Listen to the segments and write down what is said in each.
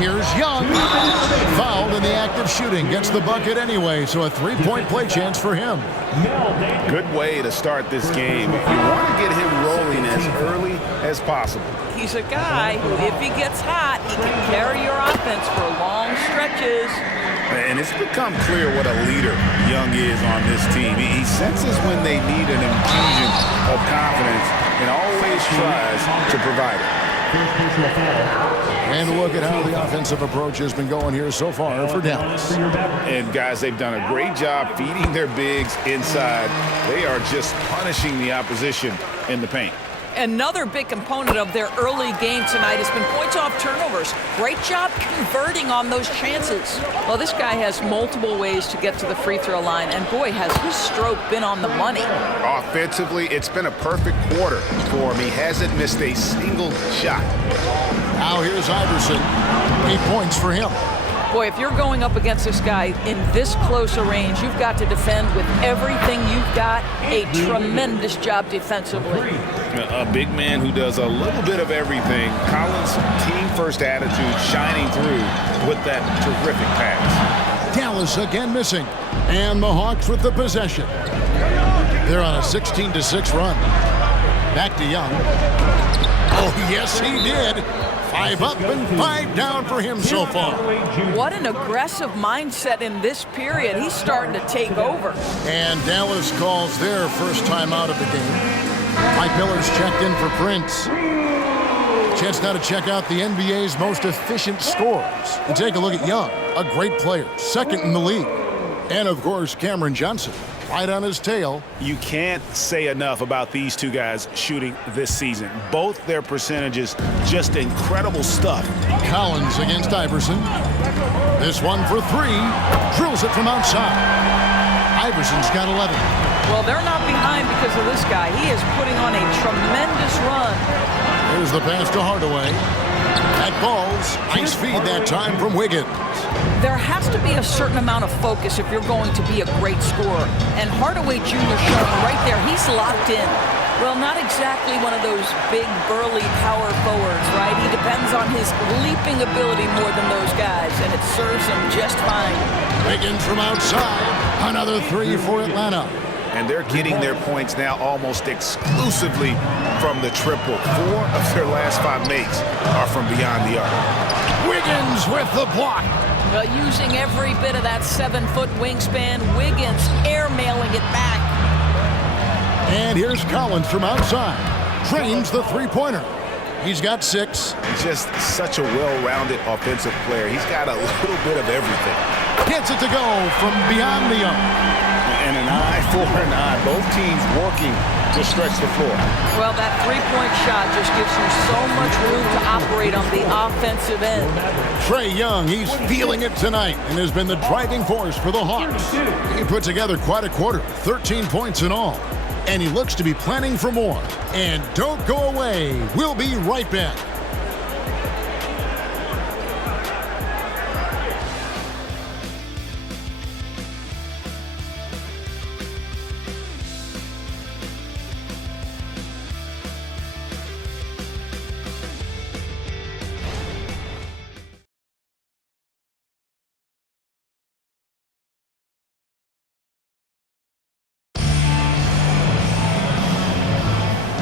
Here's Young. Fouled in the act of shooting. Gets the bucket anyway, so a three-point play chance for him. Good way to start this game. You want to get him rolling as early as possible. He's a guy who, if he gets hot, he can carry your offense for long stretches. And it's become clear what a leader Young is on this team. He senses when they need an infusion of confidence and always tries to provide it. And look at how the offensive approach has been going here so far for Dallas. And guys, they've done a great job feeding their bigs inside. They are just punishing the opposition in the paint. Another big component of their early game tonight has been points off turnovers. Great job converting on those chances. Well, this guy has multiple ways to get to the free throw line, and boy, has his stroke been on the money. Offensively, it's been a perfect quarter for him. He hasn't missed a single shot. Now here's Iverson. 8 points for him. Boy, if you're going up against this guy in this close a range, you've got to defend with everything you've got. A tremendous job defensively. A big man who does a little bit of everything. Collins' team-first attitude shining through with that terrific pass. Dallas again missing. And the Hawks with the possession. They're on a 16-6 run. Back to Young. Oh, yes, he did. 5 up and 5 down for him so far. What an aggressive mindset in this period. He's starting to take over. And Dallas calls their first time out of the game. Mike Miller's checked in for Prince. Chance now to check out the NBA's most efficient scorers. And take a look at Young, a great player, second in the league. And, of course, Cameron Johnson, right on his tail. You can't say enough about these two guys shooting this season. Both their percentages, just incredible stuff. Collins against Iverson. This one for 3. Drills it from outside. Iverson's got 11. Well, they're not behind because of this guy. He is putting on a tremendous run. Here's the pass to Hardaway. That ball's nice feed that time from Wiggins. There has to be a certain amount of focus if you're going to be a great scorer. And Hardaway Jr. showing right there, he's locked in. Well, not exactly one of those big, burly power forwards, right? He depends on his leaping ability more than those guys, and it serves him just fine. Wiggins from outside. Another 3 for Atlanta. And they're getting their points now almost exclusively from the triple. 4 of their last 5 makes are from beyond the arc. Wiggins with the block. Well, using every bit of that 7-foot wingspan, Wiggins airmailing it back. And here's Collins from outside. Trains the three-pointer. He's got 6. Just such a well-rounded offensive player. He's got a little bit of everything. Gets it to go from beyond the arc. And an eye for an eye. Both teams working to stretch the floor. Well, that three-point shot just gives you so much room to operate on the offensive end. Trae Young, he's feeling it tonight and has been the driving force for the Hawks. He put together quite a quarter, 13 points in all. And he looks to be planning for more. And don't go away. We'll be right back.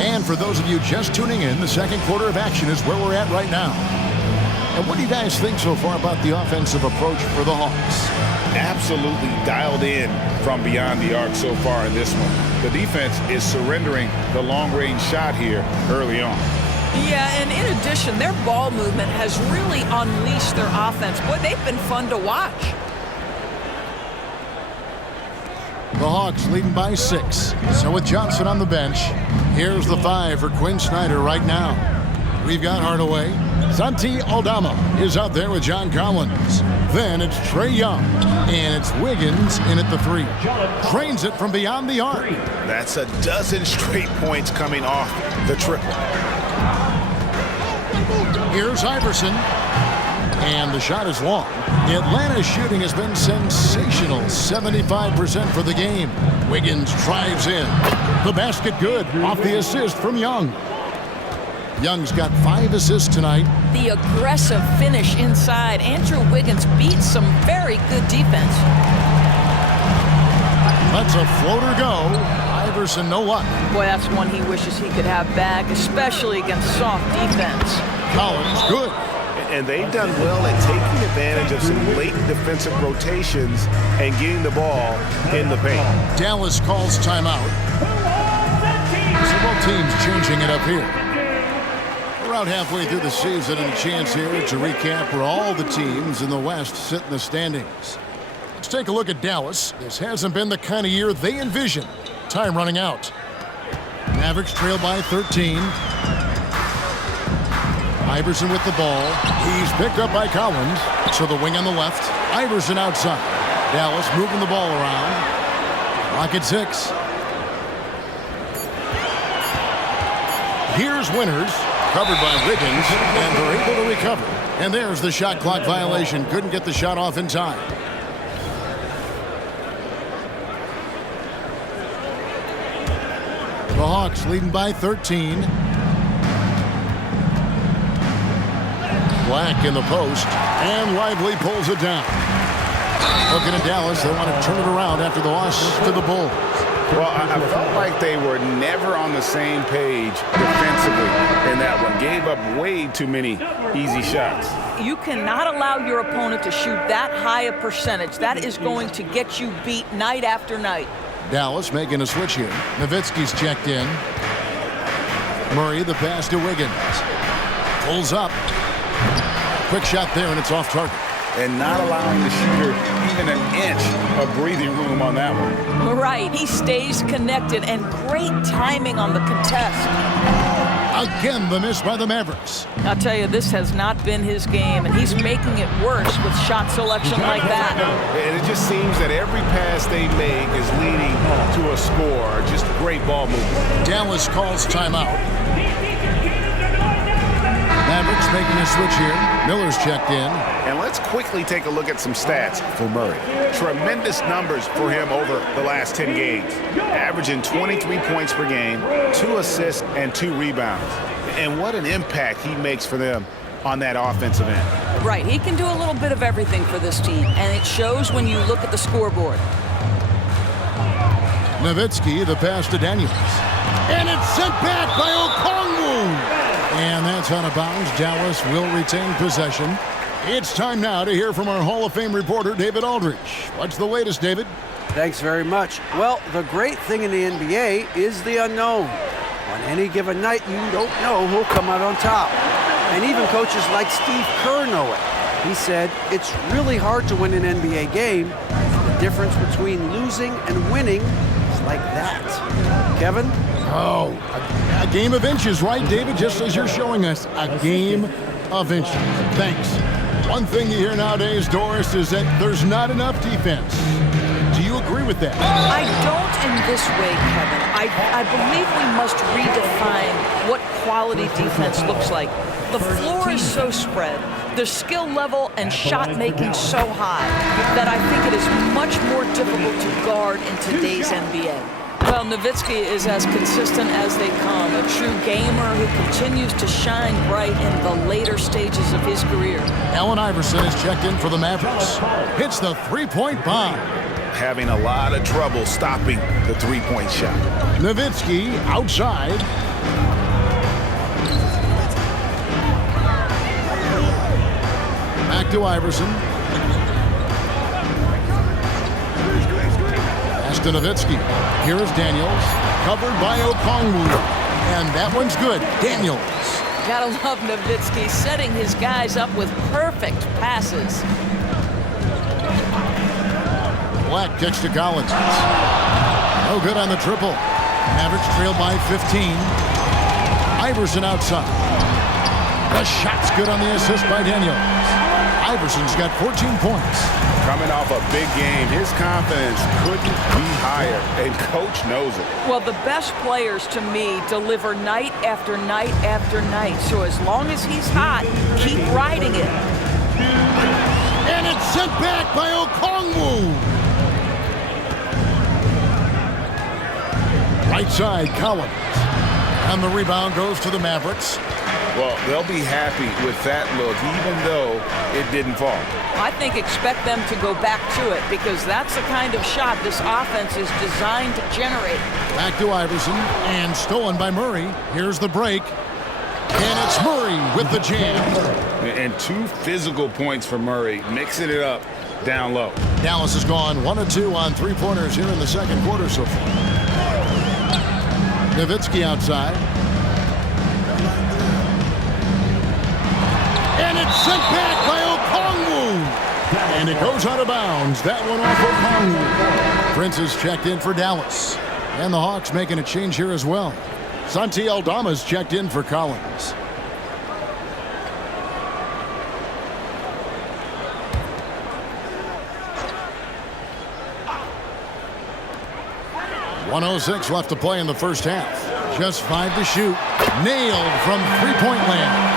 And for those of you just tuning in, the second quarter of action is where we're at right now. And what do you guys think so far about the offensive approach for the Hawks? Absolutely dialed in from beyond the arc so far in this one. The defense is surrendering the long-range shot here early on. Yeah, and in addition, their ball movement has really unleashed their offense. Boy, they've been fun to watch. The Hawks leading by 6. So with Johnson on the bench, here's the 5 for Quinn Snyder right now. We've got Hardaway. Santi Aldama is out there with John Collins. Then it's Trae Young. And it's Wiggins in at the 3. Trains it from beyond the arc. That's a dozen straight points coming off the triple. Here's Iverson. And the shot is long. Atlanta's shooting has been sensational. 75% for the game. Wiggins drives in. The basket good off the assist from Young. Young's got 5 assists tonight. The aggressive finish inside. Andrew Wiggins beats some very good defense. Lets a floater go. Iverson, no luck. Boy, that's one he wishes he could have back, especially against soft defense. Collins, good. And they've done well at taking advantage of some late defensive rotations and getting the ball in the paint. Dallas calls timeout. Both teams changing it up here. Around halfway through the season, and a chance here to recap where all the teams in the West sit in the standings. Let's take a look at Dallas. This hasn't been the kind of year they envisioned. Time running out. Mavericks trail by 13. Iverson with the ball. He's picked up by Collins. To the wing on the left. Iverson outside. Dallas moving the ball around. Clock at 6. Here's Winters. Covered by Wiggins. And they're able to recover. And there's the shot clock violation. Couldn't get the shot off in time. The Hawks leading by 13. Black in the post, and Lively pulls it down. Looking at Dallas, they want to turn it around after the loss to the Bulls. Well, I felt like they were never on the same page defensively in that one. Gave up way too many easy shots. You cannot allow your opponent to shoot that high a percentage. That is going to get you beat night after night. Dallas making a switch here. Nowitzki's checked in. Murray, the pass to Wiggins. Pulls up. Quick shot there, and it's off target. And not allowing the shooter even an inch of breathing room on that one. Right, he stays connected, and great timing on the contest. Again, the miss by the Mavericks. I'll tell you, this has not been his game, and he's making it worse with shot selection like that. And it just seems that every pass they make is leading to a score. Just great ball movement. Dallas calls timeout. Mavericks making a switch here. Miller's checked in. And let's quickly take a look at some stats for Murray. Tremendous numbers for him over the last 10 games. Averaging 23 points per game, 2 assists, and 2 rebounds. And what an impact he makes for them on that offensive end. Right, he can do a little bit of everything for this team, and it shows when you look at the scoreboard. Nowitzki, the pass to Daniels. And it's sent back by Okongwu. And that's out of bounds. Dallas will retain possession. It's time now to hear from our Hall of Fame reporter, David Aldridge. What's the latest, David? Thanks very much. Well, the great thing in the NBA is the unknown. On any given night, you don't know who'll come out on top. And even coaches like Steve Kerr know it. He said, it's really hard to win an NBA game. The difference between losing and winning is like that. Kevin? Oh, a game of inches, right, David? Just as you're showing us, a game of inches. Thanks. One thing you hear nowadays, Doris, is that there's not enough defense. Do you agree with that? I don't in this way, Kevin. I believe we must redefine what quality defense looks like. The floor is so spread, the skill level and shot making so high that I think it is much more difficult to guard in today's NBA. Well, Nowitzki is as consistent as they come, a true gamer who continues to shine bright in the later stages of his career. Allen Iverson is checked in for the Mavericks. Hits the three-point bomb. Having a lot of trouble stopping the three-point shot. Nowitzki outside. Back to Iverson. Pass to Nowitzki. Here is Daniels. Covered by Okongwu. And that one's good. Daniels. Gotta love Nowitzki setting his guys up with perfect passes. Black kicks to Collins. No good on the triple. Mavericks trail by 15. Iverson outside. The shot's good on the assist by Daniels. Iverson's got 14 points. Coming off a big game, his confidence couldn't be higher, and coach knows it. Well, the best players to me deliver night after night after night. So as long as he's hot, keep riding it. And it's sent back by Okongwu. Right side, Collins. And the rebound goes to the Mavericks. Well, they'll be happy with that look, even though it didn't fall. I think expect them to go back to it because that's the kind of shot this offense is designed to generate. Back to Iverson, and stolen by Murray. Here's the break. And it's Murray with the jam. And 2 physical points for Murray, mixing it up down low. Dallas has gone 1 of 2 on three-pointers here in the second quarter so far. Nowitzki outside. And it's sent back by Okongwu. And it goes out of bounds. That one off Okongwu. Prince is checked in for Dallas. And the Hawks making a change here as well. Santi Aldama's checked in for Collins. .106 left to play in the first half. Just 5 to shoot. Nailed from three-point land.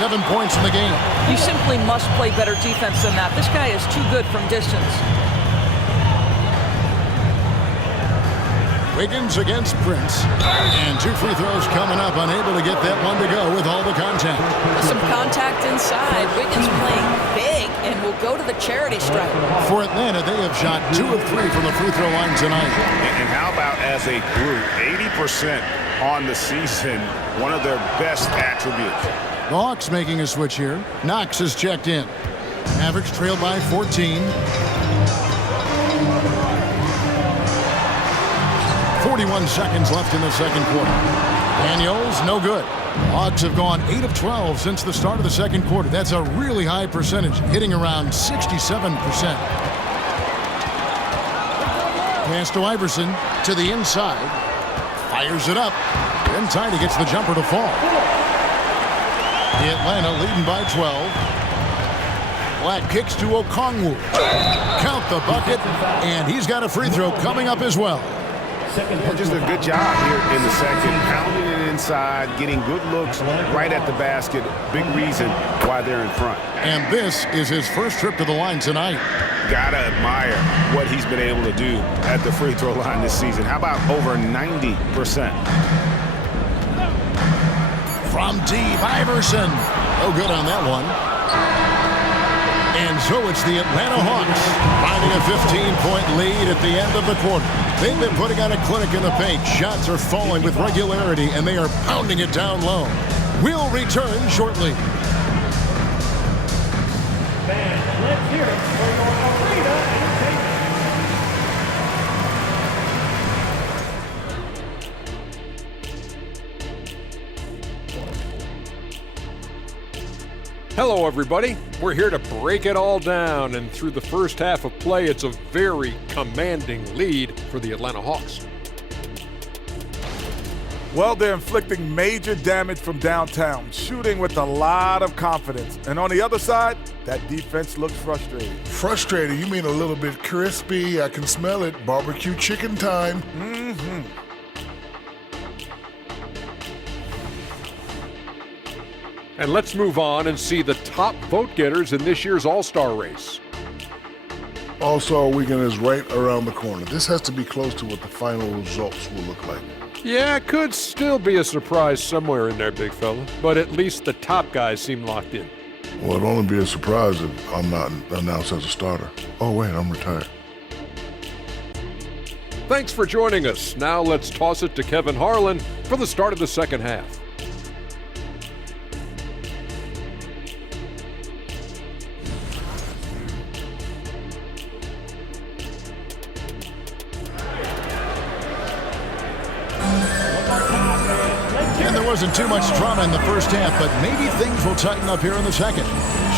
7 points in the game. You simply must play better defense than that. This guy is too good from distance. Wiggins against Prince. And 2 free throws coming up. Unable to get that one to go with all the contact. Some contact inside. Wiggins playing big and will go to the charity stripe. For Atlanta, they have shot 2 of 3 from the free throw line tonight. And how about as a group, 80% on the season, one of their best attributes. The Hawks making a switch here. Knox is checked in. Mavericks trailed by 14. 41 seconds left in the second quarter. Daniels, no good. Hawks have gone 8 of 12 since the start of the second quarter. That's a really high percentage, hitting around 67%. Pass to Iverson, to the inside. Fires it up. In time he gets the jumper to fall. Atlanta leading by 12. Black kicks to Okongwu. Count the bucket, and he's got a free throw coming up as well. Well, just a good job here in the second, pounding it inside, getting good looks right at the basket. Big reason why they're in front. And this is his first trip to the line tonight. Gotta admire what he's been able to do at the free throw line this season. How about over 90%? From deep, Iverson. No good on that one. And so it's the Atlanta Hawks finding a 15-point lead at the end of the quarter. They've been putting on a clinic in the paint. Shots are falling with regularity, and they are pounding it down low. We'll return shortly. Fans, let's hear it for your arena entertainment. Hello, everybody. We're here to break it all down, and through the first half of play, it's a very commanding lead for the Atlanta Hawks. Well, they're inflicting major damage from downtown, shooting with a lot of confidence. And on the other side, that defense looks frustrated. Frustrated? You mean a little bit crispy? I can smell it. Barbecue chicken time. Mm-hmm. And let's move on and see the top vote getters in this year's All-Star race. All-Star weekend is right around the corner. This has to be close to what the final results will look like. Yeah, it could still be a surprise somewhere in there, big fella, but at least the top guys seem locked in. Well, it'll only be a surprise if I'm not announced as a starter. Oh, wait, I'm retired. Thanks for joining us. Now let's toss it to Kevin Harlan for the start of the second half. Wasn't too much drama in the first half, but maybe things will tighten up here in the second.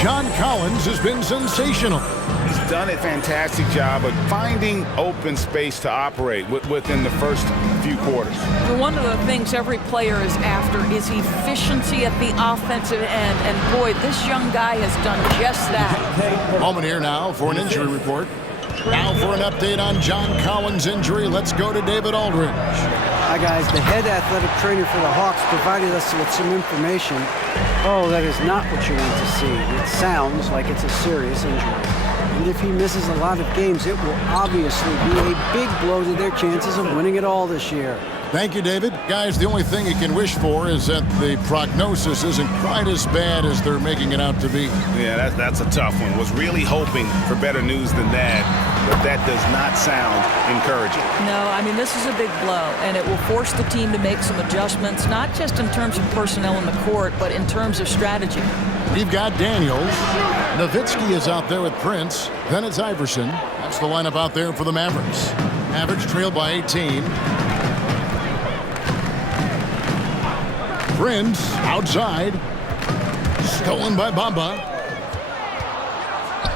John Collins has been sensational. He's done a fantastic job of finding open space to operate within the first few quarters. One of the things every player is after is efficiency at the offensive end, and boy, this young guy has done just that. Moment here now for an injury report. Now for an update on John Collins' injury, let's go to David Aldridge. Hi, guys. The head athletic trainer for the Hawks provided us with some information. Oh, that is not what you want to see. It sounds like it's a serious injury. And if he misses a lot of games, it will obviously be a big blow to their chances of winning it all this year. Thank you, David. Guys, the only thing you can wish for is that the prognosis isn't quite as bad as they're making it out to be. Yeah, that's a tough one. Was really hoping for better news than that, but that does not sound encouraging. No, I mean, this is a big blow, and it will force the team to make some adjustments, not just in terms of personnel in the court, but in terms of strategy. We've got Daniels. Nowitzki is out there with Prince. Then it's Iverson. That's the lineup out there for the Mavericks. Mavericks trail by 18. Prince outside. Stolen by Bamba.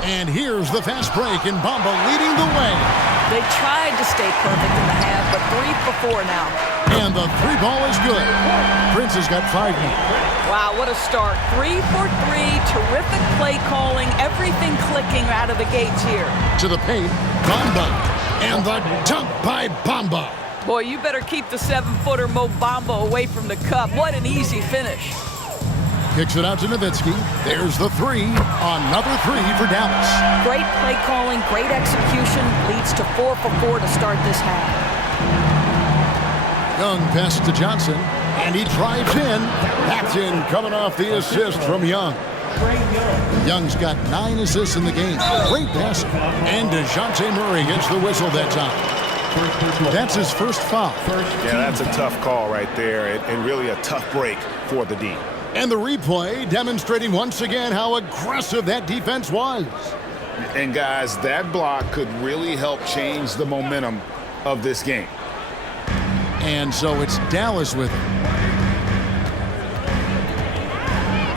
And here's the fast break, and Bamba leading the way. They tried to stay perfect in the half, but 3 for 4 now. And the three ball is good. Prince has got 5 now. Wow, what a start. 3 for 3, terrific play calling, everything clicking out of the gates here. To the paint, Bamba. And the dunk by Bamba. Boy, you better keep the 7-footer Mo Bamba away from the cup. What an easy finish. Kicks it out to Nowitzki. There's the 3. Another 3 for Dallas. Great play calling, great execution. Leads to 4 for 4 to start this half. Young passes to Johnson, and he drives in. That's in, coming off the assist from Young. Young's got 9 assists in the game. Great passing. And DeJounte Murray gets the whistle that time. That's his first foul. Yeah, that's a tough call right there, and really a tough break for the D. And the replay demonstrating once again how aggressive that defense was. And guys, that block could really help change the momentum of this game. And so it's Dallas with it.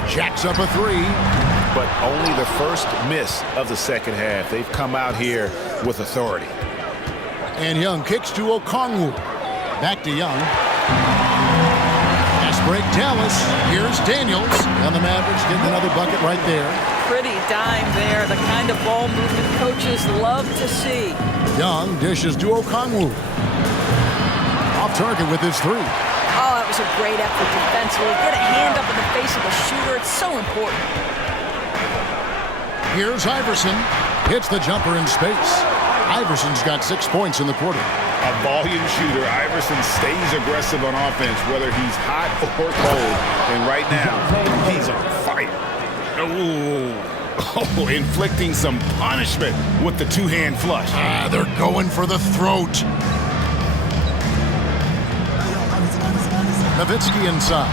Jacks up a 3. But only the first miss of the second half. They've come out here with authority. And Young kicks to Okongwu. Back to Young. Fast break Dallas. Here's Daniels. And the Mavericks getting another bucket right there. Pretty dime there. The kind of ball movement coaches love to see. Young dishes to Okongwu. Off target with his 3. Oh, that was a great effort defensively. Get a hand up in the face of the shooter. It's so important. Here's Iverson. Hits the jumper in space. Iverson's got 6 points in the quarter. A volume shooter. Iverson stays aggressive on offense, whether he's hot or cold. And right now, he's on fire. Oh, inflicting some punishment with the 2-hand flush. They're going for the throat. Nowitzki inside.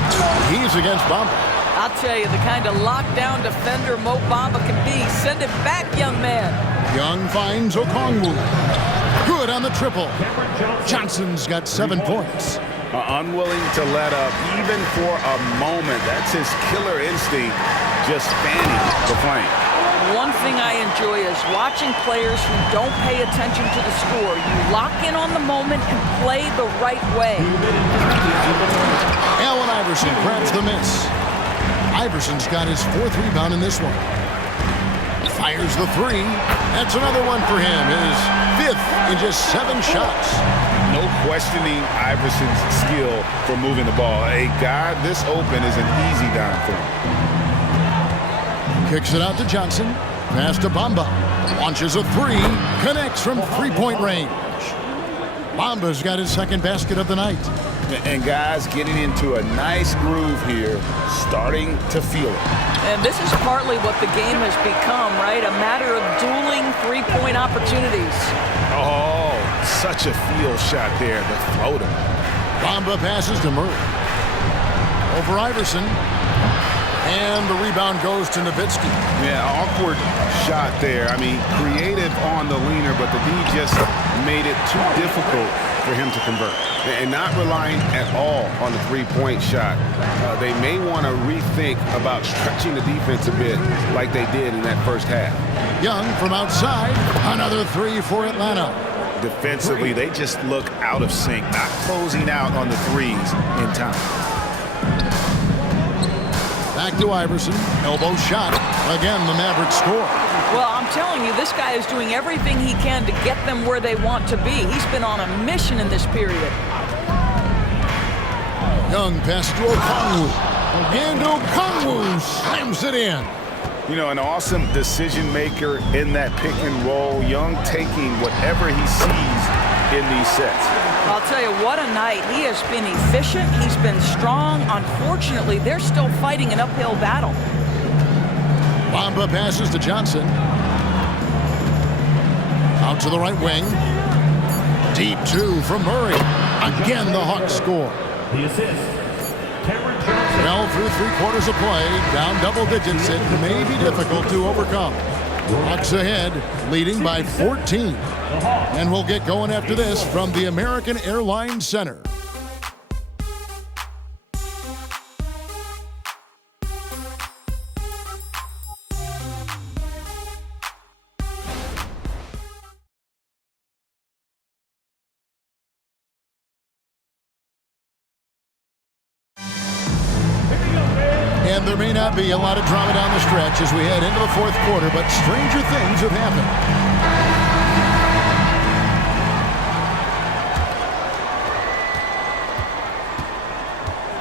He's against Bamba. I'll tell you, the kind of lockdown defender Mo Bamba can be. Send it back, young man. Young finds Okongwu. Good on the triple. Johnson's got 7 points. Unwilling to let up even for a moment. That's his killer instinct, just fanning the flame. One thing I enjoy is watching players who don't pay attention to the score. You lock in on the moment and play the right way. Allen Iverson grabs the miss. Iverson's got his 4th rebound in this one. Fires the 3. That's another one for him. His 5th in just 7 shots. No questioning Iverson's skill for moving the ball. A guy this open is an easy dime for him. Kicks it out to Johnson. Pass to Bamba. Launches a 3. Connects from 3-point range. Bamba's got his 2nd basket of the night. And guys getting into a nice groove here, starting to feel it. And this is partly what the game has become, right? A matter of dueling 3-point opportunities. Oh, such a feel shot there, the floater. Bamba passes to Murray. Over Iverson. And the rebound goes to Nowitzki. Yeah, awkward shot there. I mean, creative on the leaner, but the D just made it too difficult for him to convert. And not relying at all on the 3-point shot. They may want to rethink about stretching the defense a bit like they did in that first half. Young from outside. Another 3 for Atlanta. Defensively, they just look out of sync, not closing out on the threes in time. Back to Iverson. Elbow shot. Again, the Mavericks score. Well, I'm telling you, this guy is doing everything he can to get them where they want to be. He's been on a mission in this period. Young pass to Okongwu. And Okongwu slams it in. You know, an awesome decision maker in that pick and roll. Young taking whatever he sees in these sets. I'll tell you, what a night. He has been efficient. He's been strong. Unfortunately, they're still fighting an uphill battle. Bamba passes to Johnson. Out to the right wing. Deep two from Murray. Again, the Hawks score. The assist. Cameron Johnson. Well, through 3/4 of play, down double digits, it may be difficult to overcome. Hawks ahead, leading by 14. And we'll get going after this from the American Airlines Center. And there may not be a lot of drama down the stretch as we head into the 4th quarter, but stranger things have happened.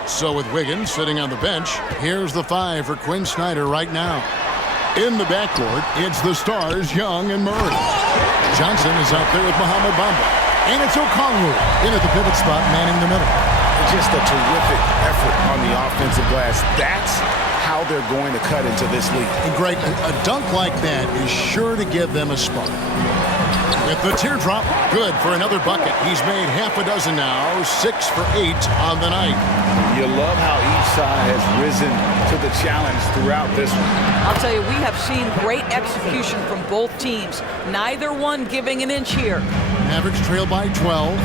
So with Wiggins sitting on the bench, here's the 5 for Quinn Snyder right now. In the backcourt, it's the stars Young and Murray. Johnson is out there with Mohamed Bamba. And it's Okongwu in at the pivot spot, manning the middle. Just a terrific effort on the offensive glass. That's how they're going to cut into this league. And Greg, a dunk like that is sure to give them a spark. With the teardrop, good for another bucket. He's made half a dozen now, 6 for 8 on the night. You love how each side has risen to the challenge throughout this one. I'll tell you, we have seen great execution from both teams. Neither one giving an inch here. Mavericks trail by 12.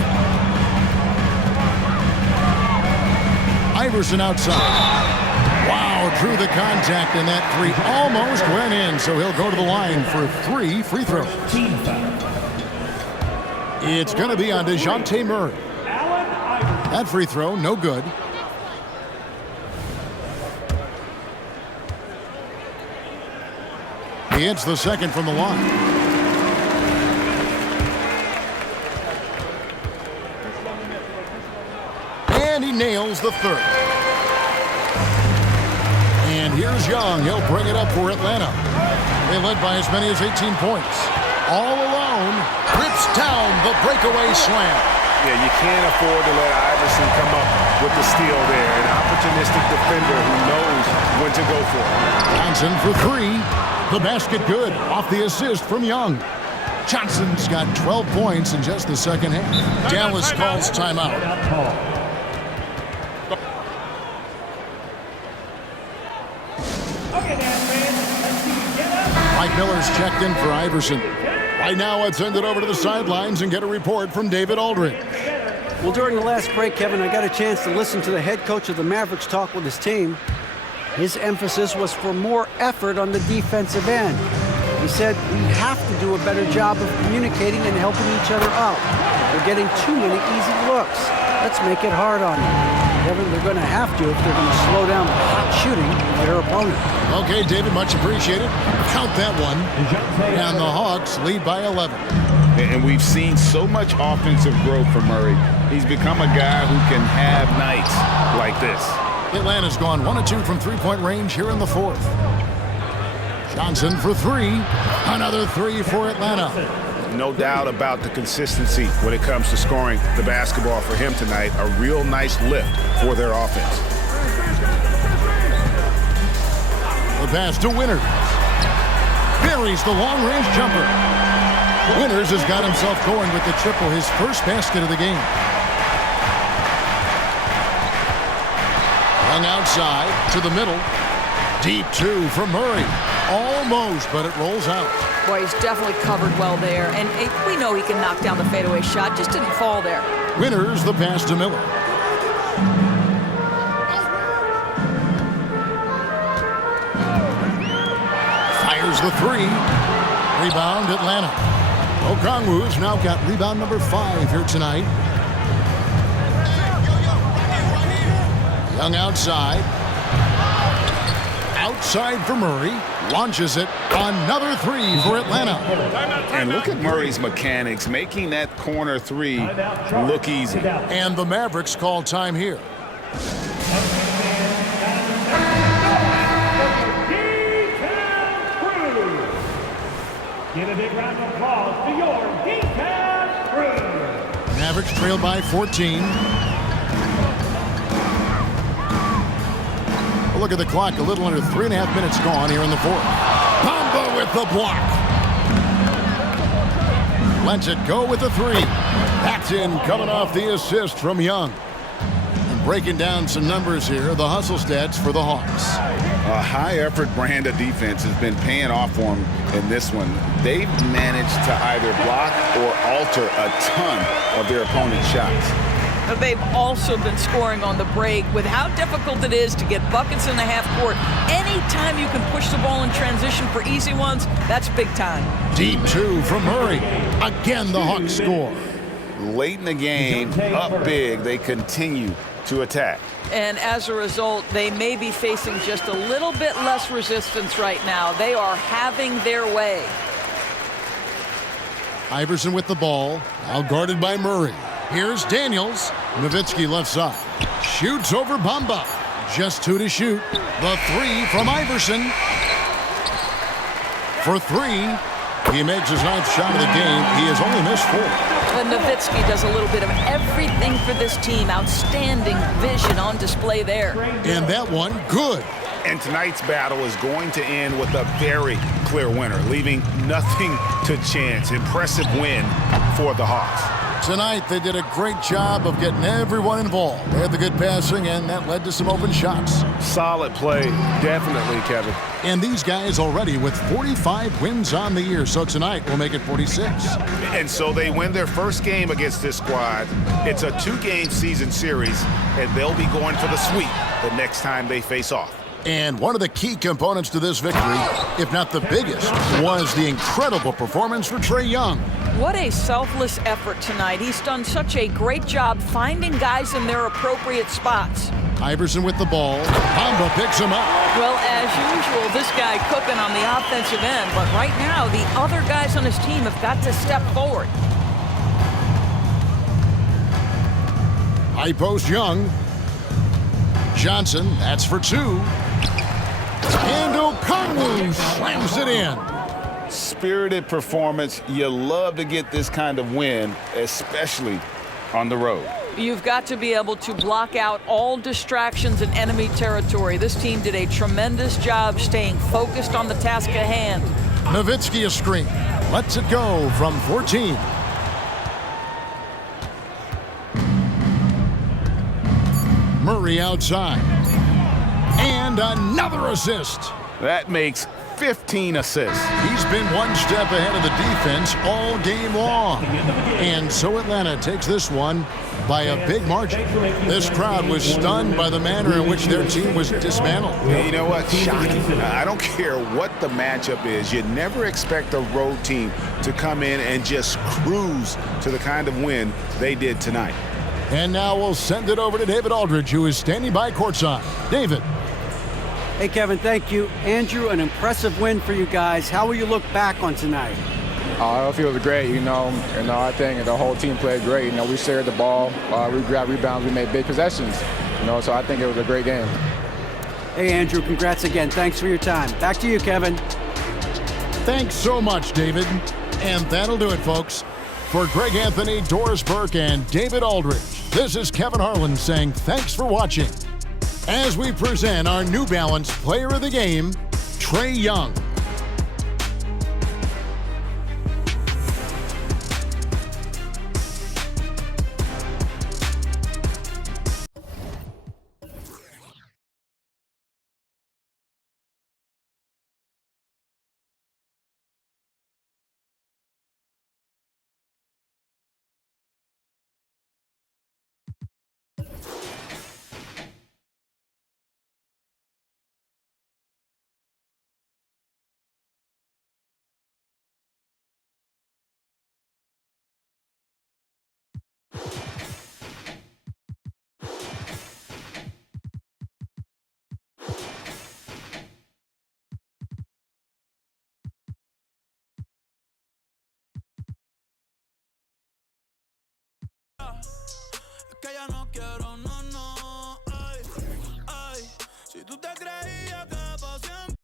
Iverson outside. Wow, drew the contact, and that three almost went in, so he'll go to the line for 3 free throws. It's going to be on DeJounte Murray. That free throw, no good. He hits the second from the line. And he nails the third. And here's Young. He'll bring it up for Atlanta. They led by as many as 18 points. All alone, rips down the breakaway slam. Yeah, you can't afford to let Iverson come up with the steal there. An opportunistic defender who knows when to go for it. Johnson for 3. The basket good off the assist from Young. Johnson's got 12 points in just the second half. Dallas calls timeout. Mike Miller's checked in for Iverson. Right now, let's send it over to the sidelines and get a report from David Aldridge. Well, during the last break, Kevin, I got a chance to listen to the head coach of the Mavericks talk with his team. His emphasis was for more effort on the defensive end. He said we have to do a better job of communicating and helping each other out. We're getting too many easy looks. Let's make it hard on them. Kevin, they're going to have to if they're going to slow down the hot shooting of their opponent. Okay, David, much appreciated. Count that one. And the Hawks lead by 11. And we've seen so much offensive growth from Murray. He's become a guy who can have nights like this. Atlanta's gone 1 of 2 from three-point range here in the 4th. Johnson for 3. Another 3 for Atlanta. No doubt about the consistency when it comes to scoring the basketball for him tonight. A real nice lift for their offense. The pass to Winters. Buries the long-range jumper. Winters has got himself going with the triple, his first basket of the game. Young outside to the middle. Deep 2 from Murray. Almost, but it rolls out. Boy, he's definitely covered well there. And we know he can knock down the fadeaway shot. Just didn't fall there. Winters the pass to Miller. Fires the 3. Rebound Atlanta. Okongwu's now got rebound number 5 here tonight. Young outside. Outside for Murray. Launches it. Another 3 for Atlanta. And look at Murray's mechanics, making that corner 3 look easy. And the Mavericks call time here. Give a big round of applause to your D-Town crew. Mavericks trail by 14. Look at the clock, a little under 3.5 minutes gone here in the fourth. Bamba with the block. Lets it go with the three. That's in, coming off the assist from Young. And breaking down some numbers here, the hustle stats for the Hawks. A high-effort brand of defense has been paying off for them in this one. They've managed to either block or alter a ton of their opponent's shots. But they've also been scoring on the break. With how difficult it is to get buckets in the half court, anytime you can push the ball in transition for easy ones, that's big time. Deep two from Murray. Again, the Hawks score. Late in the game, up big, they continue to attack. And as a result, they may be facing just a little bit less resistance right now. They are having their way. Iverson with the ball, now guarded by Murray. Here's Daniels. Nowitzki left side. Shoots over Bamba. Just 2 to shoot. The three from Iverson. For 3. He makes his 9th shot of the game. He has only missed 4. Nowitzki does a little bit of everything for this team. Outstanding vision on display there. And that one, good. And tonight's battle is going to end with a very clear winner, leaving nothing to chance. Impressive win for the Hawks. Tonight, they did a great job of getting everyone involved. They had the good passing, and that led to some open shots. Solid play, definitely, Kevin. And these guys already with 45 wins on the year, so tonight will make it 46. And so they win their first game against this squad. It's a 2-game season series, and they'll be going for the sweep the next time they face off. And one of the key components to this victory, if not the biggest, was the incredible performance for Trae Young. What a selfless effort tonight. He's done such a great job finding guys in their appropriate spots. Iverson with the ball. Bamba picks him up. Well, as usual, this guy cooking on the offensive end. But right now, the other guys on his team have got to step forward. High post Young. Johnson, that's for 2. And Okongwu slams it in. Spirited performance. You love to get this kind of win, especially on the road. You've got to be able to block out all distractions in enemy territory. This team did a tremendous job staying focused on the task at hand. Nowitzki a screen. Lets it go from 14. Murray outside. And another assist. That makes 15 assists. He's been one step ahead of the defense all game long. And so Atlanta takes this one by a big margin. This crowd was stunned by the manner in which their team was dismantled. You know what? Shocking. I don't care what the matchup is. You never expect a road team to come in and just cruise to the kind of win they did tonight. And now we'll send it over to David Aldridge, who is standing by courtside. David. Hey, Kevin, thank you. Andrew, an impressive win for you guys. How will you look back on tonight? I feel it was great, I think the whole team played great. We shared the ball, we grabbed rebounds, we made big possessions, so I think it was a great game. Hey, Andrew, congrats again. Thanks for your time. Back to you, Kevin. Thanks so much, David. And that'll do it, folks. For Greg Anthony, Doris Burke, and David Aldridge, this is Kevin Harlan saying thanks for watching as we present our New Balance Player of the Game, Trae Young. Que ya no quiero, no, no, ay, ay. Si tú te creías que para siempre